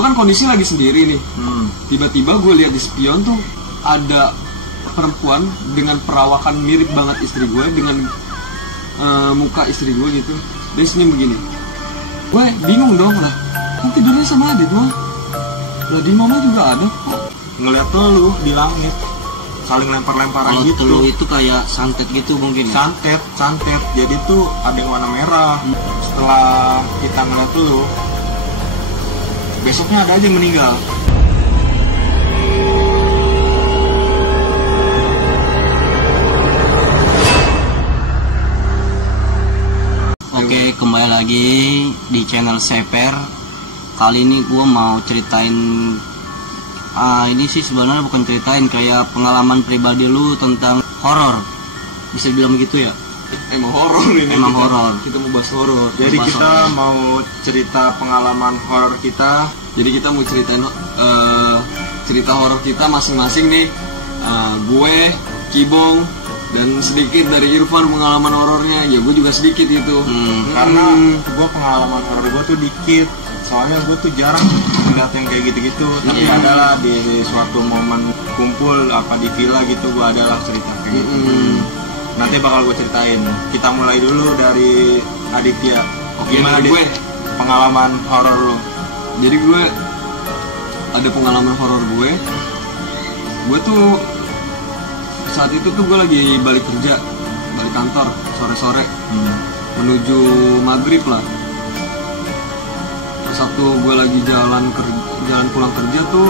gue kan kondisi lagi sendiri nih. Tiba-tiba gue lihat di spion tuh ada perempuan dengan perawakan mirip banget istri gue, dengan muka istri gue gitu. Dia senyum begini. Gue bingung dong lah, kan tidurnya sama adik gue. Lah di mama juga ada kok. Ngeliat lu di langit saling lempar-lemparan gitu. Kalau itu kayak santet gitu mungkin. Santet. Jadi tuh ada yang warna merah. Setelah kita ngeliat lu, besoknya ada aja yang meninggal. Oke, kembali lagi di channel Seper. Kali ini gue mau ceritain, ini sih sebenarnya bukan ceritain, kayak pengalaman pribadi lu tentang horor. Bisa bilang begitu ya? Emang horor ini. Emang horor. Kita mau bahas horor. Jadi kita mau cerita pengalaman horor kita. Jadi kita mau ceritain cerita horor kita masing-masing nih. Gue, Kibong, dan sedikit dari Irfan pengalaman horornya. Ya gue juga sedikit itu. Karena gue pengalaman horor gue tuh dikit. Soalnya gue tuh jarang melihat yang kayak gitu-gitu. Tapi adalah di suatu momen kumpul apa di villa gitu, gue adalah cerita kayak gitu. Nanti bakal gue ceritain. Kita mulai dulu dari Aditya. Gimana gue pengalaman horor lo? Jadi gue ada pengalaman horor gue. Gue tuh saat itu tuh gue lagi balik kerja, balik kantor sore-sore, menuju maghrib lah. Pas waktu gue lagi jalan pulang kerja tuh,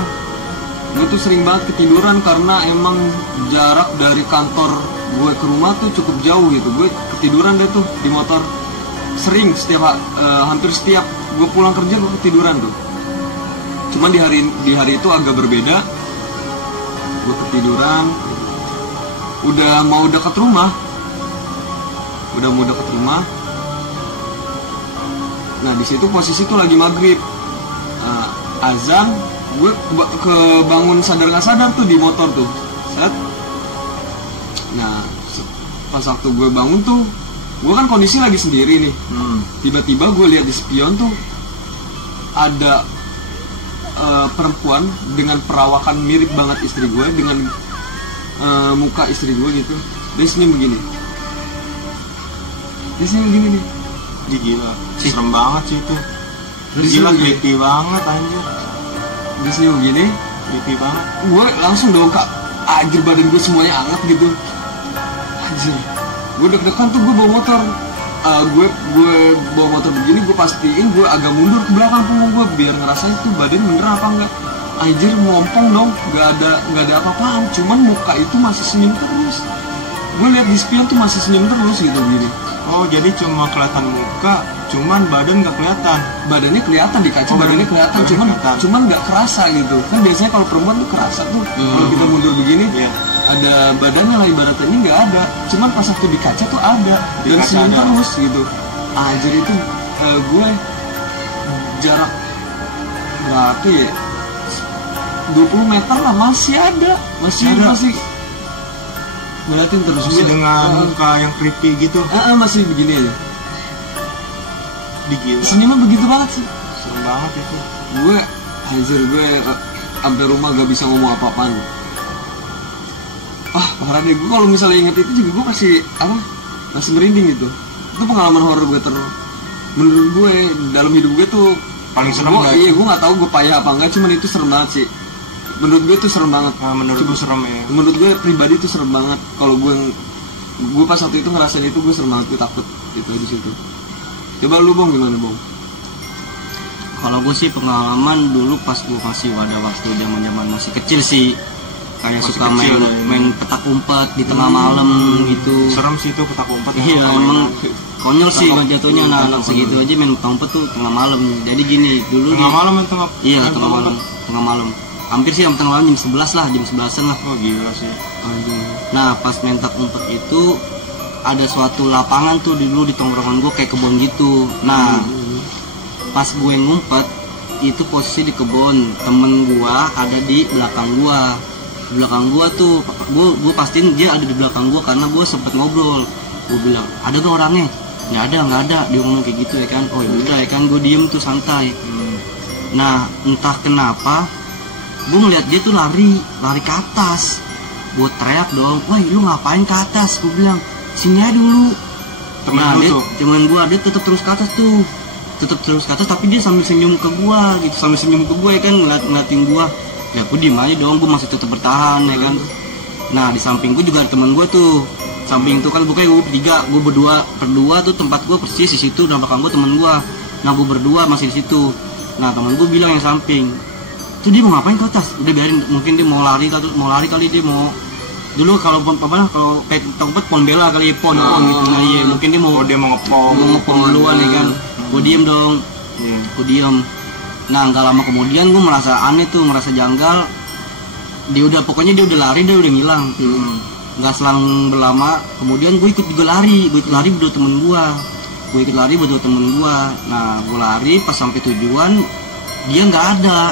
gue tuh sering banget ketiduran karena emang jarak dari kantor gue ke rumah tuh cukup jauh gitu. Gue ketiduran deh tuh di motor. Sering hampir setiap gue pulang kerja gue ketiduran tuh. Cuman di hari itu agak berbeda. Gue ketiduran, udah mau dekat rumah. Nah di situ posisi tuh lagi maghrib, azan. Gue kebangun sadar nggak sadar tuh di motor tuh. Set. Nah pas waktu gue bangun tuh, gue kan kondisi lagi sendiri nih. Tiba-tiba gue lihat di spion tuh ada perempuan dengan perawakan mirip banget istri gue, dengan muka istri gue gitu. Dia senyum begini nih. Gila, serem banget sih itu. Gila, creepy banget anjir. Dia senyum begini, creepy banget. Gue langsung dong kak, anjir badan gue semuanya hangat gitu. Anjir, gue deg-degan tuh. Gue bawa motor, gue bawa motor begini, gue pastiin gue agak mundur ke belakang punggung gue biar ngerasain tuh badan bener apa enggak. Anjir, melompong dong, nggak ada apa-apaan, cuman muka itu masih senyum terus. Gue lihat di spion tuh masih senyum terus gitu gini. Oh, jadi cuma kelihatan muka, cuman badan nggak kelihatan. Badannya kelihatan di kaca, badannya kelihatan, cuman nggak kerasa gitu. Kan biasanya kalau perempuan tuh kerasa tuh. Kalau kita mundur begini, ada badannya lah ibaratnya, ini nggak ada. Cuman pas waktu di kaca tuh ada, dan senyum terus gitu. Anjir itu gue jarak berapa ya? 20 meter lah masih ada. Ngeliatin terus masih dengan muka yang creepy gitu. Masih begini aja. Digila. Senyumnya begitu banget sih. Serem banget itu. Gue sampai rumah gak bisa ngomong apa-apaan. Parah deh. Gue kalau misalnya inget itu juga gue masih merinding gitu. Itu pengalaman horor gue menurut gue dalam hidup gue tuh paling serem. Iya, gue nggak tahu gue payah apa enggak, cuman itu serem banget sih. Menurut gue tuh serem banget. Menurut gue serem ya. Menurut gue pribadi tuh serem banget. Kalau gue pas waktu itu ngerasain itu, gue serem banget, gue takut gitu di situ. Coba lu Bong, gimana Bong? Kalau gue sih pengalaman dulu pas gue masih ada waktu zaman masih kecil sih, kayak masih suka kecil, main petak umpet di tengah malam gitu. Serem sih itu petak umpet. Iya, emang konyol sih jatuhnya anak-anak segitu aja main petak umpet tuh tengah malam. Jadi gini dulu tengah malam. Iya, tengah malam. Hampir sih tengah malam jam 11-an lah. Oh gila sih. Nah pas main petak umpet itu ada suatu lapangan tuh dulu di tongkrongan gue kayak kebun gitu. Nah pas gue ngumpet itu posisi di kebun, temen gue ada di belakang gue tuh gue pastiin dia ada di belakang gue karena gue sempet ngobrol. Gue bilang ada gak orangnya? Nggak ada. Dia ngomong kayak gitu ya kan. Oh ya udah ya kan, gue diem tuh santai. Nah entah kenapa gue ngeliat dia tuh lari ke atas. Gue teriak dong, wah lu ngapain ke atas? Gue bilang sini aja dulu. Temen gue dia tetap terus ke atas tuh, tapi dia sambil senyum ke gue gitu, ya kan, ngeliatin gue. Ya gue diem aja dong, gue masih tetap bertahan ya kan. Nah di samping gue juga ada temen gue tuh, samping itu kan bukannya gue bertiga, gue berdua tuh tempat gue persis di situ, dan belakang gue temen gue. Nah gue berdua masih di situ. Nah temen gue bilang yang samping, tuh dia mau ngapain ke atas? Udah biarin, mungkin dia mau lari kali, dia mau dulu kalau kayak tempat pon bela kali pon gitu. Nah iya mungkin dia mau ngepom duluan ya kan. Gue diem dong, gue diem. Nah nggak lama kemudian gue merasa aneh tuh, merasa janggal. Dia udah lari, dia udah ngilang. Nggak selang berlama kemudian gue ikut lari berdua temen gue. Nah gue lari pas sampai tujuan dia nggak ada.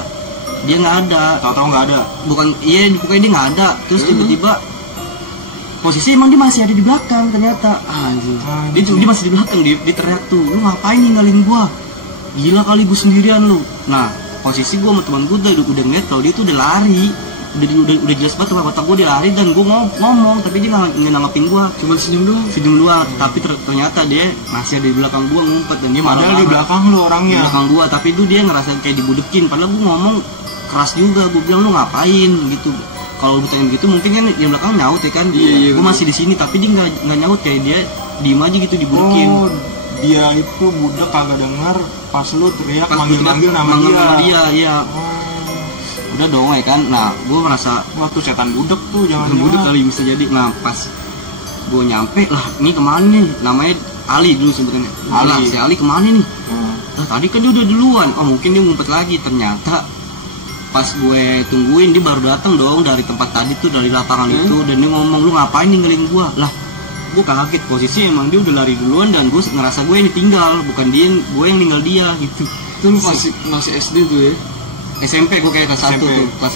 Tahu-tahu nggak ada. Pokoknya dia nggak ada. Terus tiba-tiba posisi emang dia masih ada di belakang ternyata. Dia masih di belakang, dia teriak tuh, lu ngapain ninggalin gua? Gila kali gue sendirian lu. Nah posisi gua sama teman gua udah ngeliat kalau dia tuh udah lari. Udah jelas banget mata gua dia lari, dan gua ngomong tapi dia nggak nanggepin gua, cuma senyum doang. Tapi ternyata dia masih ada di belakang gua ngumpet, dan dia padahal di belakang lu orangnya. Di belakang gua, tapi itu dia ngerasa kayak dibudekin. Padahal gua ngomong keras juga, gue bilang lu ngapain gitu. Kalau ditanya gitu mungkin kan yang belakang nyaut ya kan. Gue masih di sini, tapi dia nggak nyaut, kayak dia diem aja gitu dibudekin. Dia itu budak kagak dengar pas lu teriak manggil nama dia. Iya. Udah dong ya kan. Nah gue merasa wah tuh setan budak tuh, jangan budak kali bisa jadi. Nah pas gue nyampe lah, ini kemana nih, namanya Ali dulu sebenarnya. Si Ali kemana nih? Tadi kan dia udah duluan. Oh mungkin dia ngumpet lagi. Ternyata pas gue tungguin dia baru datang dong dari tempat tadi tuh, dari lapangan itu, dan dia ngomong lu ngapain ninggalin gue. Lah gue kaget, posisi emang dia udah lari duluan dan gue ngerasa gue yang ditinggal, bukan gue yang ninggal dia gitu. Itu masih SD tuh ya? SMP gue kayak kelas 1 tuh, kelas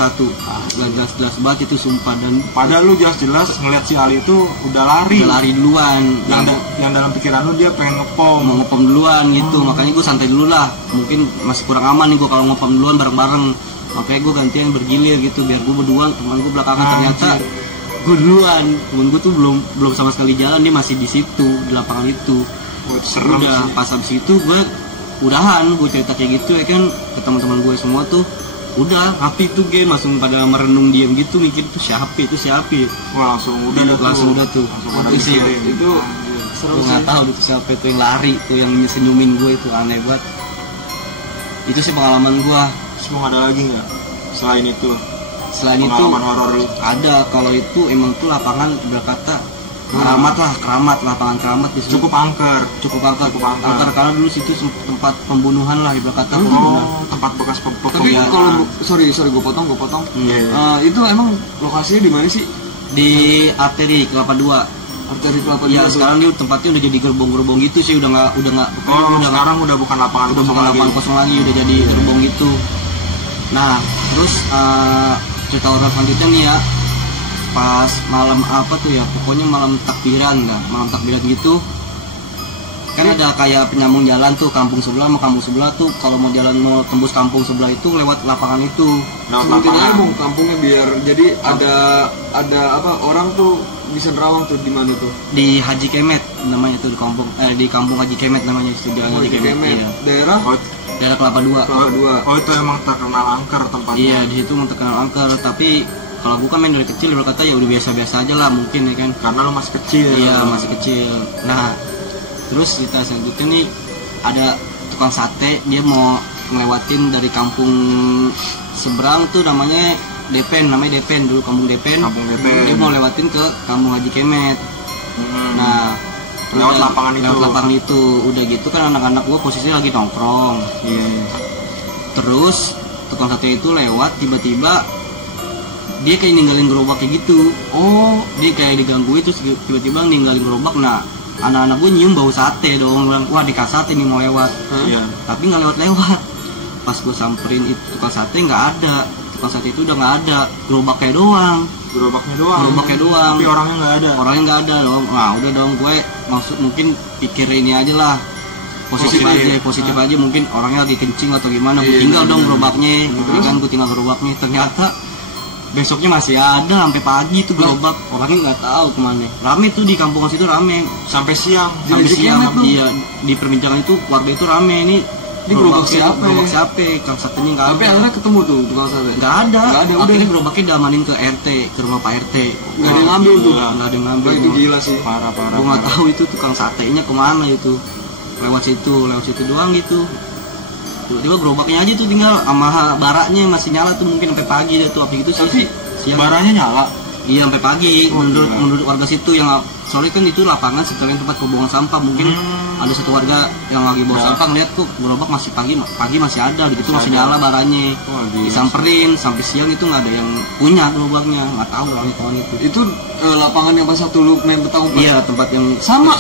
1. Jelas banget itu sumpah. Dan padahal lu jelas ngeliat si Ali itu udah lari duluan. Yang dalam pikiran lu dia pengen mau ngepom duluan gitu. Makanya gue santai dulu lah, mungkin masih kurang aman nih gue kalau ngepom duluan bareng-bareng. Makanya gue gantian bergilir gitu biar gue berdua, teman gue belakangan. Ternyata gue duluan, temen gue tuh belum sama sekali jalan, dia masih di situ di lapangan itu. Udah pas habis itu gue udahan, gue cerita kayak gitu ya kan ke teman-teman gue semua tuh. Udah api tuh game langsung pada merenung diam gitu, mikir tuh siapa. Wah, langsung udah tuh. Itu seru. Gue nggak tahu itu siapa itu yang lari tuh, yang senyumin gue, itu aneh banget. Itu sih pengalaman gue. Semua ada lagi nggak selain itu? Pengalaman horor lu ada. Kalau itu emang tuh lapangan berkata keramat, lapangan keramat di situ. Cukup angker karena dulu situ tempat pembunuhan lah ibarat kata. Tempat bekas pembunuhan. Tapi kalau sorry gue potong. Itu emang lokasinya di mana sih? Di arteri Kelapa 2. Ya sekarang dia tempatnya udah jadi gerbong-gerbong gitu sih, udah nggak. Sekarang udah bukan lapangan kosong lagi, udah jadi gerbong gitu. Nah terus cerita horor selanjutnya nih ya, pas malam apa tuh ya, pokoknya malam takbiran gitu kan, ada kayak penyambung jalan tuh, kampung sebelah sama kampung sebelah tuh. Kalau mau tembus kampung sebelah itu lewat lapangan itu. Sebutin aja dong kampungnya biar jadi ada orang tuh bisa nerawang tuh. Di mana tuh? Di Haji Kemet namanya tuh, di kampung Haji Kemet namanya itu, jalan Haji Kemet. Iya. Daerah Kelapa 2. Oh itu emang terkenal angker tempatnya. Iya di situ emang terkenal angker, tapi kalau gue kan main dari kecil berkata ya udah biasa-biasa aja lah mungkin ya kan, karena lo masih kecil. Iya masih kecil. Nah terus kita selanjutnya nih ada tukang sate, dia mau ngelewatin dari kampung seberang tuh namanya Depen dulu, kampung Depen. Dia mau lewatin ke kampung Haji Kemet. Nah lewat lapangan itu udah gitu kan, anak-anak gua posisinya lagi nongkrong. Terus tukang sate itu lewat, tiba-tiba dia kayak ninggalin gerobak kayak gitu. Dia kayak digangguin terus tiba-tiba ninggalin gerobak. Nah anak-anak gue nyium bau sate dong, bilang wah dikasih sate nih mau lewat. Tapi nggak lewat. Pas gue samperin itu tukang sate nggak ada, tukang sate itu udah nggak ada, gerobaknya doang. Tapi orangnya nggak ada dong. Nah udah dong, gue maksud mungkin pikir ini aja lah, positif aja mungkin orangnya lagi kencing atau gimana. Gue tinggal dong gerobaknya, kan gue tinggal gerobaknya. Ternyata besoknya masih ada sampai pagi tuh gerobak, orangnya nggak tahu kemana. Rame tuh di kampung situ, rame sampai siang. Iya, di perbincangan itu warga itu rame. Ini gerobak siapa? Kang Satening nggak ada. Tapi akhirnya ketemu tuh tukang sate. Nggak ada. Akhirnya gerobaknya diamanin ke RT, ke rumah Pak RT. Nggak ada yang ngambil tuh. Nggak ada yang ngambil. Itu gila sih. Parah. Gue nggak tahu itu tukang satenya kemana itu. Lewat situ doang gitu. Tiba-tiba gerobaknya aja tuh tinggal sama baraknya masih nyala tuh, mungkin sampai pagi dia tuh. Apa gitu sih? Tapi siang baranya nyala. Iya sampai pagi. Menurut warga situ yang soalnya kan itu lapangan sekalian tempat pembuangan sampah, mungkin ada satu warga yang lagi bawa sampah ngeliat tuh gerobak masih pagi masih ada gitu, masih nyala baranya. Disamperin sampai siang itu nggak ada yang punya gerobaknya, nggak tahu kawan itu. Itu lapangan yang pas waktu lu main petang. Iya, tempat yang sama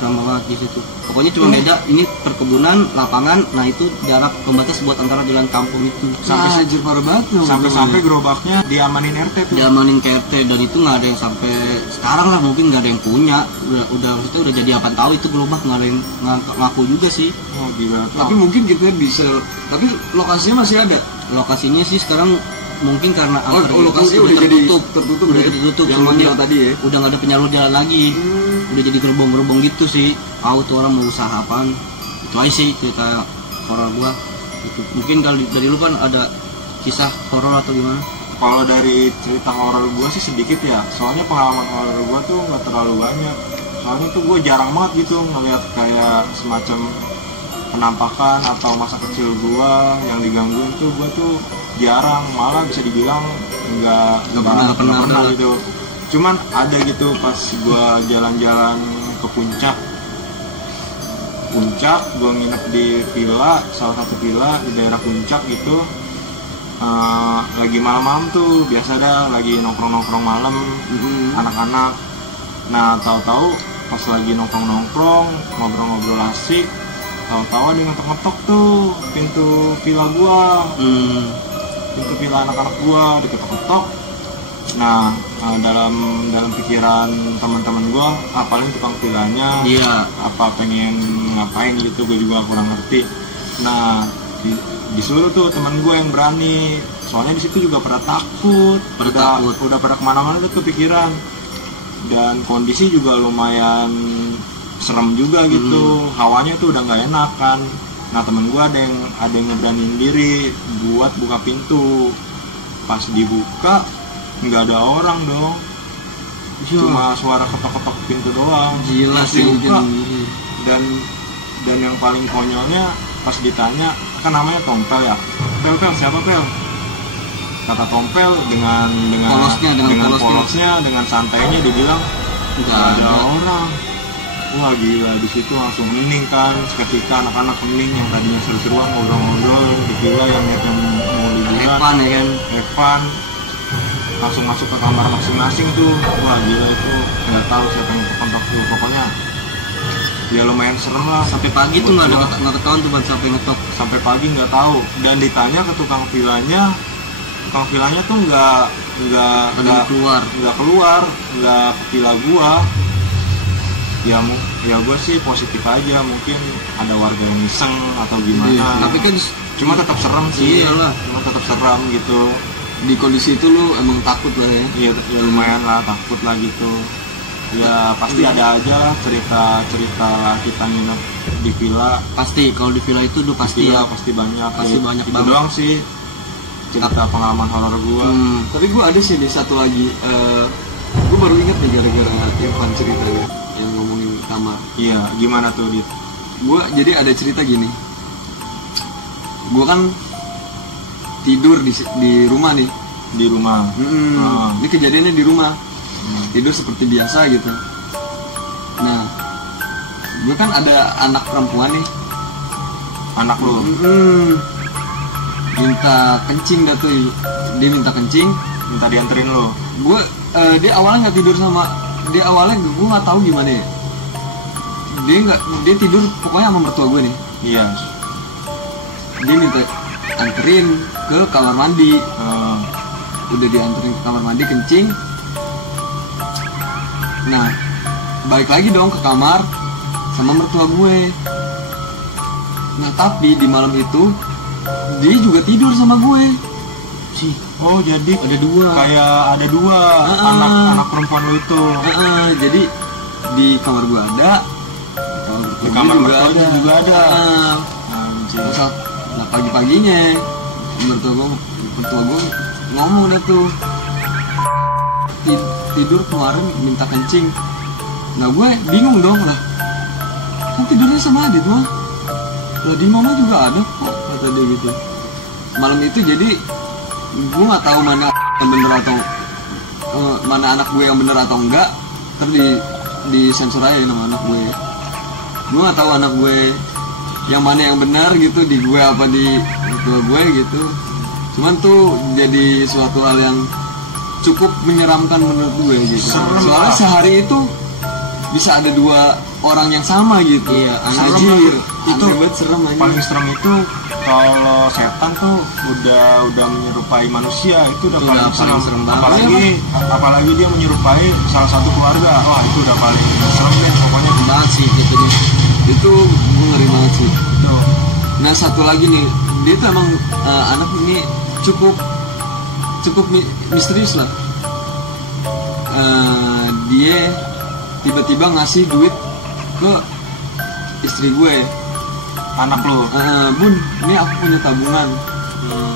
banget di situ. Pokoknya cuma beda, ini perkebunan, lapangan, nah itu jarak pembatas buat antara jalan kampung itu. Sampai anjir parah banget. Sampai gerobaknya diamanin RT tuh. Diamanin ke RT, dan itu nggak ada yang sampai sekarang lah, mungkin nggak ada yang punya. Udah jadi apa tahu itu gerobak, nggak ada yang ngaku juga sih. Oh gila. Tapi mungkin kita bisa, tapi lokasinya masih ada. Lokasinya sih sekarang mungkin karena lokasinya udah tertutup yang dia tadi ya. Udah nggak ada penyalur jalan lagi. Udah jadi gerobong-gerobong gitu sih. Tahu tuh orang mau usaha apaan. Itu aja sih cerita horor gua. Itu mungkin kalau dari lu kan ada kisah horor atau gimana? Kalau dari cerita horor gua sih sedikit ya. Soalnya pengalaman horor gua tuh nggak terlalu banyak. Soalnya tuh gua jarang banget gitu ngeliat kayak semacam penampakan atau masa kecil gua yang digangguin tuh. Gua tuh jarang, malah bisa dibilang nggak pernah gitu. Cuman ada gitu pas gua jalan-jalan ke puncak, gua nginep di salah satu villa di daerah puncak gitu. Lagi malam-malam tuh biasa dah lagi nongkrong malam anak-anak. Nah tahu-tahu pas lagi nongkrong ngobrol asik, tahu-tahu ada yang ngetok-ngetok tuh pintu villa gua. Pintu villa anak-anak gua diketok-ketok. Nah, dalam pikiran teman-teman gua, paling tukang villanya, apa pengen ngapain gitu, gue juga kurang ngerti. Nah, disuruh tuh teman gue yang berani, soalnya di situ juga pada takut, udah pada kemana-mana tuh pikiran, dan kondisi juga lumayan serem juga gitu, hawanya tuh udah nggak enak kan. Nah temen gue ada yang ngeberaniin diri buat buka pintu, pas dibuka nggak ada orang dong, cuma suara ketok-ketok pintu doang. Gila sih. Dan yang paling konyolnya pas ditanya, kan namanya Tompel ya, Pel siapa Pel? Kata Tompel dengan polosnya, dengan santainya dibilang nggak ada orang. Wah gila, di situ langsung hening kan, seketika anak-anak hening yang tadinya seru-seruan ngobrol-ngobrol di villa yang mau liburan. Evan langsung masuk ke kamar masing-masing tuh. Wah gila, itu nggak tahu siapa yang kontak tuh, pokoknya ya lumayan serem lah. Sampai pagi tuh nggak ketahuan tuh siapa yang ngetok. Sampai pagi nggak tahu, dan ditanya ke tukang villanya tuh nggak keluar ke villa gua. Ya gue sih positif aja, mungkin ada warga yang iseng atau gimana. Tapi kan cuma tetap serem sih. Iyalah. Cuma tetap serem gitu. Di kondisi itu lu emang takut lah ya? Iya lumayan lah, takut lah gitu. Ya pasti ada aja lah cerita kita nginep di villa. Pasti kalau di villa itu pasti banyak. Pasti banyak itu banget. Doang sih cerita pengalaman horor gua. Tapi gua ada sih nih satu lagi. Gua baru ingat nih gara-gara Irfan cerita nih yang ngomongin kamar. Iya, gimana tuh Dit? Gua jadi ada cerita gini. Gua kan tidur di rumah nih. Di rumah. Ini kejadiannya di rumah. Tidur seperti biasa gitu. Nah, gue kan ada anak perempuan nih. Anak lu? Minta kencing dah tuh. Dia minta kencing, minta dianterin lu. Gue dia awalnya nggak tidur sama. Dia awalnya gue nggak tahu gimana ya. Dia tidur pokoknya sama mertua gue nih. Iya. Dia minta anterin ke kamar mandi. Udah dianterin ke kamar mandi kencing. Nah, balik lagi dong ke kamar sama mertua gue. Nah tapi di malam itu dia juga tidur sama gue. Oh jadi Ada dua. kayak ada dua anak perempuan lu itu. Jadi di kamar gue ada, Di kamar mertua juga ada. Anjir. Terus nah pagi-paginya mertua gue ngomong dah tuh, tidur kemarin minta kencing. Nah gue bingung dong lah, kan tidurnya sama Adit mah, lah di mama juga ada kok, kata dia gitu. Malam itu jadi gue nggak tahu mana yang bener atau mana anak gue yang bener atau enggak. Terus di sensor aja nama anak gue. Gue nggak tahu anak gue yang mana yang benar gitu, di gue apa di tua gue gitu. Cuman tuh jadi suatu hal yang cukup menyeramkan menurut gue gitu. Soalnya sehari itu bisa ada dua orang yang sama gitu. Iya, anjir. Itu banget serem aja. Paling serem itu kalau setan tuh udah menyerupai manusia, itu udah Itu paling udah paling serem banget. apalagi dia menyerupai salah satu keluarga. Wah, itu udah paling serem deh pokoknya. banget sih jatuhnya. Itu gue ngeri banget sih. Tuh. Nah satu lagi nih, dia tuh emang anak ini cukup misterius lah. Dia tiba-tiba ngasih duit ke istri gue. Anak lu. Bun, ini aku punya tabungan.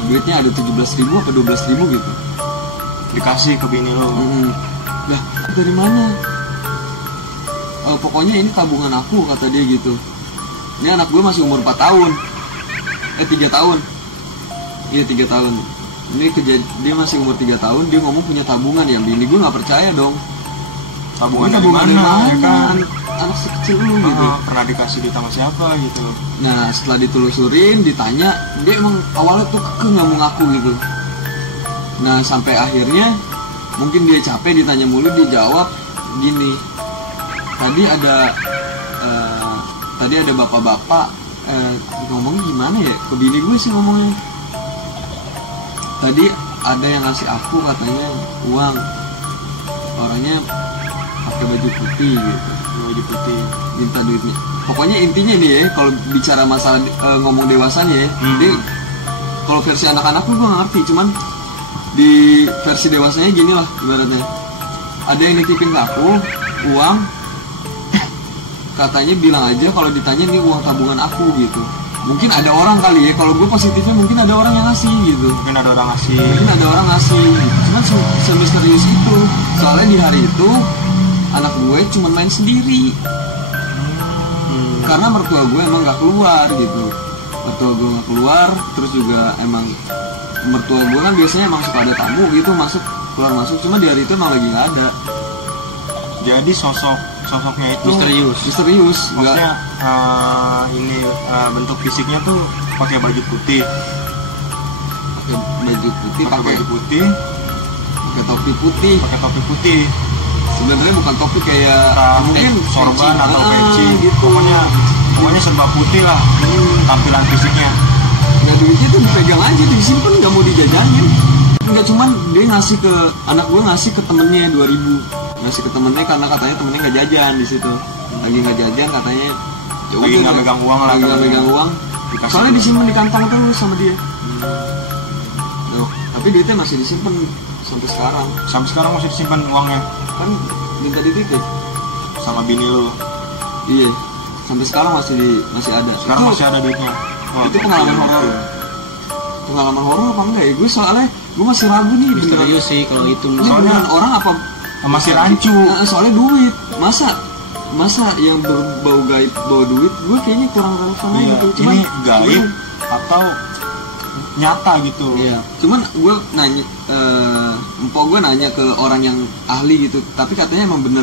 Duitnya ada 17.000 apa 12.000 gitu. Dikasih ke bini lu. Lah dari mana? Pokoknya ini tabungan aku, kata dia gitu. Ini anak gue masih umur 4 tahun. 3 tahun. Iya 3 tahun. Ini dia masih umur 3 tahun, dia ngomong punya tabungan. Ya bini gue gak percaya dong. Tabungan Ini dari mana? Ya kan? Anak sekecil lu gitu. Pernah dikasih duit sama siapa gitu. Nah setelah ditelusurin, ditanya, dia emang awalnya tuh kekeh gak mau ngaku gitu. Nah sampai akhirnya mungkin dia capek ditanya mulu, dia jawab gini, tadi ada bapak-bapak ngomongnya gimana ya, ke bini gue sih ngomongnya, tadi ada yang ngasih aku katanya uang, orangnya pakai baju putih gitu, baju putih, minta duitnya. Pokoknya intinya nih ya, kalau bicara masalah ngomong dewasanya ya, dia kalau versi anak-anak gue gak ngerti, cuman di versi dewasanya gini lah ibaratnya, ada yang nitipin ke aku uang, katanya bilang aja kalau ditanya ini uang tabungan aku gitu. Mungkin ada orang kali ya, kalau gue positifnya mungkin ada orang yang ngasih gitu. Mungkin ada orang ngasih Gitu. Cuman semisterius itu. Soalnya di hari itu anak gue cuma main sendiri. Karena mertua gue emang gak keluar gitu. Mertua gue gak keluar, terus juga emang mertua gue kan biasanya emang suka ada tamu gitu, masuk keluar masuk. Cuma di hari itu emang lagi gak ada. Jadi sosoknya itu misterius. Maksudnya bentuk fisiknya tuh pakai baju putih, pakai topi putih. Sebenarnya bukan topi kayak mungkin sorban atau peci gitu. Pokoknya serba putih lah tampilan fisiknya. Nah duitnya tuh dipegang aja, disimpan, nggak mau dijajanin. Enggak, cuman dia ngasih ke anak gue, ngasih ke temennya 2.000, ngasih ke temennya karena katanya temennya nggak jajan di situ, lagi nggak jajan katanya. Lagi nggak megang uang lah. Lagi nggak megang uang. Soalnya disimpan di kantong terus sama dia. Tuh, tapi duitnya masih disimpan sampai sekarang. Sampai sekarang masih disimpan uangnya. Kan minta dititip Sama bini lu. Iya, sampai sekarang masih ada. Sekarang itu, masih ada duitnya. Itu pengalaman horor. Pengalaman horor apa enggak ya? Gue soalnya gue masih ragu nih. Misterius sih kalau itu. Ini beneran orang apa masih rancu. Soalnya duit. Masa yang berbau gaib bawa duit, gue kayaknya kurang relevan gitu. Cuman ini gaib atau nyata gitu. Iya. Cuman gue nanya, empok gue nanya ke orang yang ahli gitu, tapi katanya emang bener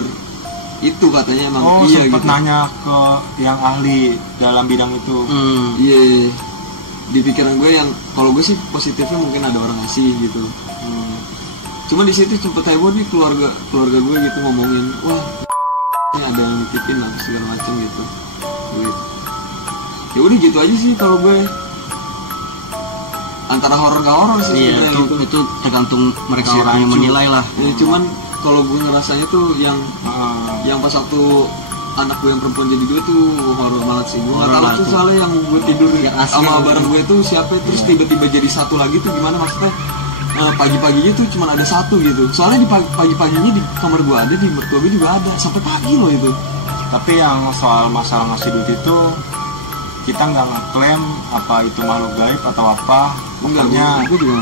itu, katanya emang iya sempet gitu. Nanya ke yang ahli dalam bidang itu. Iya. Di pikiran gue yang kalau gue sih positifnya mungkin ada orang ngasih gitu. Cuma di situ sempet heboh nih keluarga gue gitu ngomongin, wah ini ada yang nitipin lah segala macam gitu. Ya udah gitu aja sih kalau gue. Antara horor gak horor sih. Iya, itu tergantung mereka orang yang menilai lah. Ya, cuman kalau gue ngerasanya tuh yang pas waktu anak gue yang perempuan jadi gue tuh horor banget sih. Gue nggak tahu Horor tuh tuh. soalnya yang gue tidur Yang asli sama yang bareng gue tuh siapa terus tiba-tiba jadi satu lagi tuh gimana maksudnya? Pagi-paginya tuh cuma ada satu gitu. Soalnya di pagi-paginya di kamar gue ada, di mertua gue juga ada sampai pagi loh itu. Tapi yang soal masalah ngasih duit itu kita nggak ngeklaim apa itu makhluk gaib atau apa. Pokoknya gue juga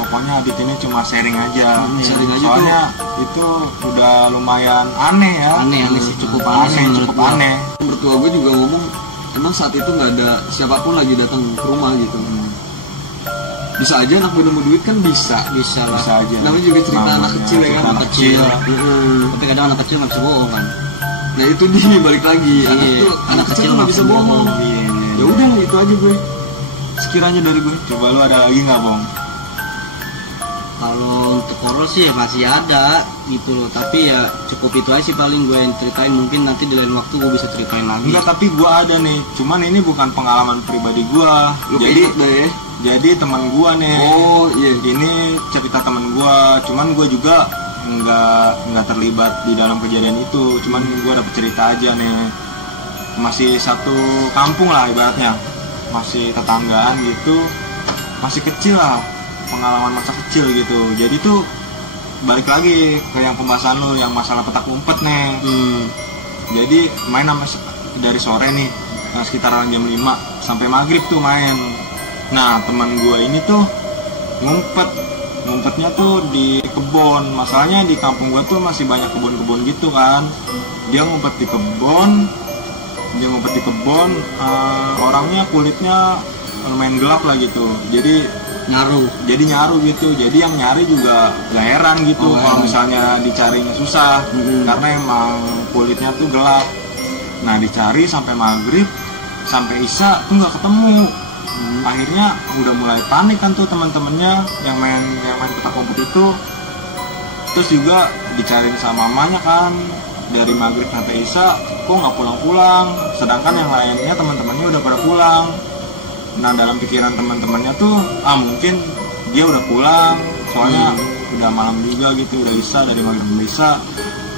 pokoknya Adit ini cuma sharing aja. Sharing aja Soalnya itu udah lumayan aneh ya. Aneh sih, cukup aneh sih menurut cukup gua. aneh. mertua gue juga ngomong emang saat itu nggak ada siapapun lagi datang ke rumah gitu. Bisa aja anak gue nemu duit kan bisa Bisa lah. Bisa aja. namanya juga cerita anak kecil ya kan. Anak kecil. Tapi kadang anak kecil nggak bisa bohong kan. Nah itu dia balik lagi Iya, anak kecil tuh nggak bisa nggak bohong. Iya. Ya udah itu aja gue sekiranya dari gue. Coba lu ada lagi nggak, Bong? Kalau untuk horor sih ya masih ada gitu loh. Tapi ya cukup itu aja sih paling gue yang ceritain. Mungkin nanti di lain waktu gue bisa ceritain lagi. Enggak, tapi gua ada nih. Cuman ini bukan pengalaman pribadi gua. Lu Jadi keinget dah ya. jadi teman gua nih. Oh iya. Ini cerita teman gua. Cuman gua juga nggak terlibat di dalam kejadian itu. Cuman gua dapet cerita aja nih. Masih satu kampung lah ibaratnya. Masih tetanggaan gitu. Masih kecil lah. Pengalaman masa kecil gitu. Jadi tuh balik lagi ke yang pembahasan lu yang masalah petak umpet nih. Jadi main sama dari sore nih sekitaran jam 5 sampai maghrib tuh main. Nah teman gue ini tuh ngumpetnya tuh di kebun. Masalahnya di kampung gue tuh masih banyak kebun-kebun gitu kan. Dia ngumpet di kebun. Orangnya kulitnya lumayan gelap lah gitu. Jadi nyaru gitu. Jadi yang nyari juga gak heran gitu kalau misalnya dicarinya susah. Karena emang kulitnya tuh gelap. Nah dicari sampai maghrib, sampai isya tuh nggak ketemu. Akhirnya udah mulai panik kan tuh teman-temannya yang main petak umpet itu. Terus juga dicariin sama mamanya kan, dari maghrib sampai isya kok nggak pulang-pulang. Sedangkan yang lainnya teman-temannya udah pada pulang. Nah dalam pikiran teman-temannya tuh mungkin dia udah pulang, soalnya udah malam juga gitu, udah isya, dari maghrib sampai isya.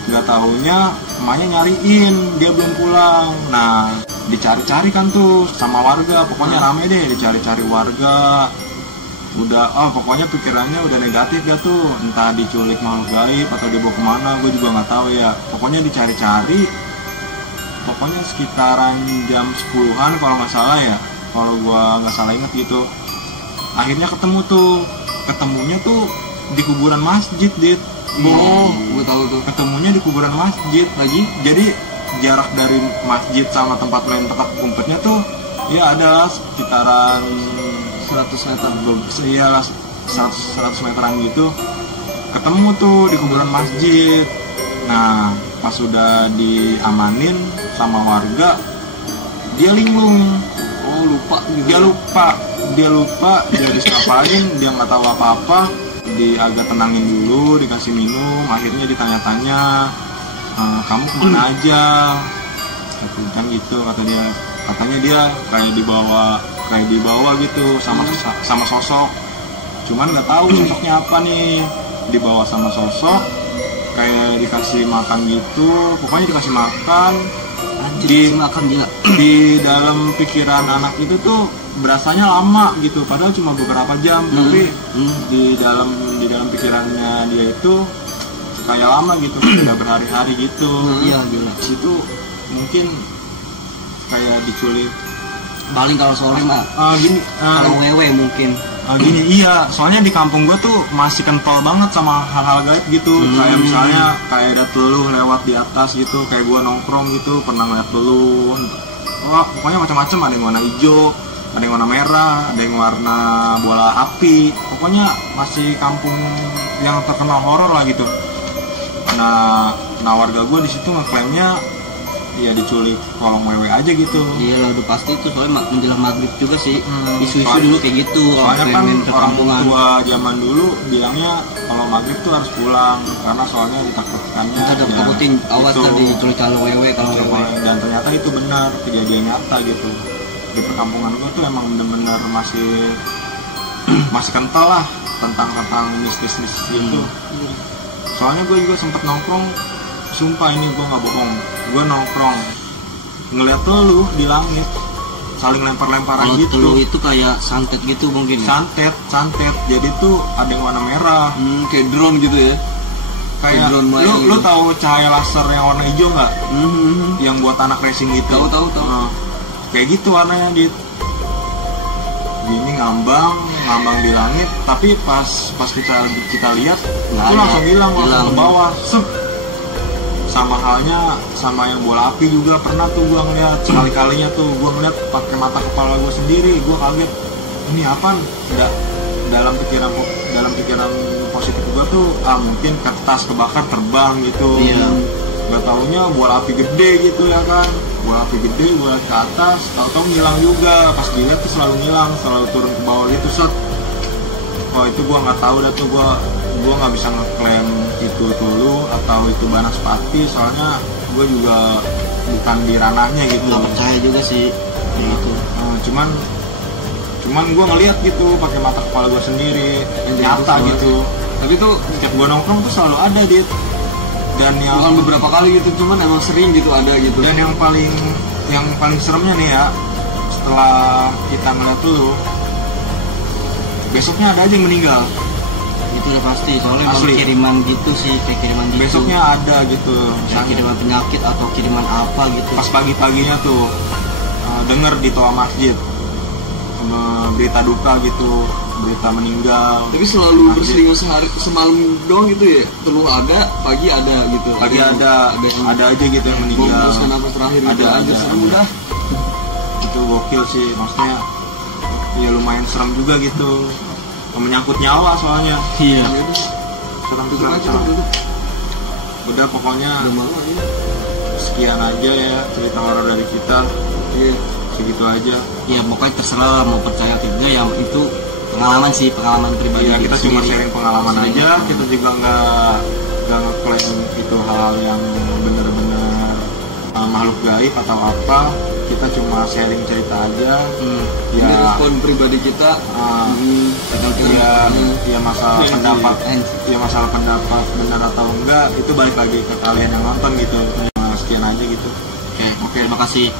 Nggak tahunya emaknya nyariin dia belum pulang. Nah dicari-cari kan tuh sama warga, pokoknya rame deh dicari-cari warga. Udah pokoknya pikirannya udah negatif ya tuh, entah diculik makhluk gaib atau dibawa kemana, gue juga nggak tahu ya. Pokoknya dicari-cari, pokoknya sekitaran jam 10-an kalau nggak salah ya, kalau gue nggak salah ingat gitu. Akhirnya ketemunya tuh di kuburan masjid, Dit. Gue tahu tuh. Ketemunya di kuburan masjid lagi. Jadi jarak dari masjid sama tempat main petak umpetnya tuh ya adalah sekitaran 100 meter. Iyalah 100 meteran gitu. Ketemu tuh di kuburan masjid. Nah pas sudah diamanin sama warga, dia linglung. Lupa gitu. Dia lupa, dia disapain, dia nggak tahu apa-apa. Agak tenangin dulu, dikasih minum. Akhirnya ditanya-tanya, kamu kemana aja? Kan gitu kata dia. Katanya dia kayak dibawa gitu sama sosok. Cuman nggak tahu sosoknya apa nih. Dibawa sama sosok, kayak dikasih makan gitu. Pokoknya dikasih makan. Di dalam pikiran anak itu tuh berasanya lama gitu, padahal cuma beberapa jam. Tapi di dalam pikirannya dia itu kayak lama gitu, udah berhari-hari gitu. Iya gila. Itu mungkin kayak diculik. Paling kalau sore mah kalau wewe mungkin. Gini, iya, soalnya di kampung gue tuh masih kental banget sama hal-hal gaib gitu. Kayak misalnya kayak ada teluh lewat di atas gitu, kayak gue nongkrong gitu pernah ngeliat teluh. Wah, pokoknya macam-macam, ada yang warna hijau, ada yang warna merah, ada yang warna bola api. Pokoknya masih kampung yang terkenal horor lah gitu. Nah warga gue di situ ngeklaimnya ya diculik kolong wewe aja gitu. Iya udah pasti itu, soalnya menjelang maghrib juga sih. Isu-isu dulu kayak gitu. Soalnya kan orang tua zaman dulu bilangnya kalau maghrib tuh harus pulang karena soalnya ditakutkannya. Takutin awas gitu. tadi diculik kalau wewe. Dan ternyata itu benar, kejadian nyata gitu. Di perkampungan gue tuh emang bener-bener masih kental lah tentang mistis gitu. Soalnya gue juga sempet nongkrong, sumpah ini gue nggak bohong, gue nongkrong ngeliat lu di langit saling lempar-lemparan Kalau gitu. telu itu kayak santet gitu mungkin ya? Santet. Jadi tuh ada yang warna merah. Kayak drone gitu ya. Kayak drone lu gitu. tahu cahaya laser yang warna hijau nggak? Yang buat anak racing gitu. Tahu. Kayak gitu warnanya dit. Gini ngambang di langit. Tapi pas kita lihat, Nggak itu ada. langsung hilang Hilang. ke bawah. Sup. Sama halnya sama yang bola api juga pernah tuh gua ngeliat sekali-kalinya tuh gua ngeliat pakai mata kepala gua sendiri. Gua kaget, ini apa? Dalam pikiran positif gua tuh mungkin kertas kebakar terbang gitu. Iya. Gak taunya bola api gede gitu ya kan, bola api gede bola ke atas, tahu-tahu ngilang juga. Pas dilihat tuh selalu ngilang, selalu turun ke bawah gitu set. Oh itu gua nggak tahu dah tuh, gua nggak bisa ngeklaim itu dulu atau itu Banaspati, soalnya gue juga bukan di ranahnya gitu. Nggak percaya juga sih kayak gitu. Cuman gue ngeliat gitu pakai mata kepala gue sendiri, nyata gitu. Tapi tuh Setiap gue nongkrong tuh selalu ada dit. Dan yang bukan beberapa kali gitu, cuman emang sering gitu ada gitu. dan yang paling seremnya nih ya, setelah kita ngeliat dulu, besoknya ada aja yang meninggal. Itu udah pasti, soalnya emang Asli. kiriman gitu sih, kayak kiriman gitu. Besoknya ada gitu. Kayak Misalnya kiriman penyakit atau kiriman apa gitu. pas pagi-paginya tuh denger di toa masjid berita duka gitu, berita meninggal. Tapi selalu berselingan semalam doang gitu ya. Teluh ada, pagi ada gitu. Pagi ada aja gitu yang meninggal. Terus nafas terakhir gitu. Ada Anjir, aja. serem udah. Itu gokil sih, maksudnya ya lumayan serem juga gitu, menyangkut nyawa soalnya. Iya. Ya udah, Serem. tutup. Udah pokoknya Udah malam ya. sekian aja ya cerita horor dari kita, Iya. segitu aja. Ya pokoknya terserah lah, mau percaya atau enggak, yang itu pengalaman sih, pengalaman pribadi. Ya kita cuma sendiri. sharing pengalaman Sharing aja, pengalaman. kita juga nggak ngeklaim itu hal yang bener-bener makhluk gaib atau apa. Kita cuma sharing cerita aja. Ini Ya respon pribadi kita. Kadang ya masalah Iya, pendapat iya. ya masalah pendapat benar atau enggak itu balik lagi ke kalian yang nonton gitu. Ya, sekian aja gitu. Oke, terima kasih.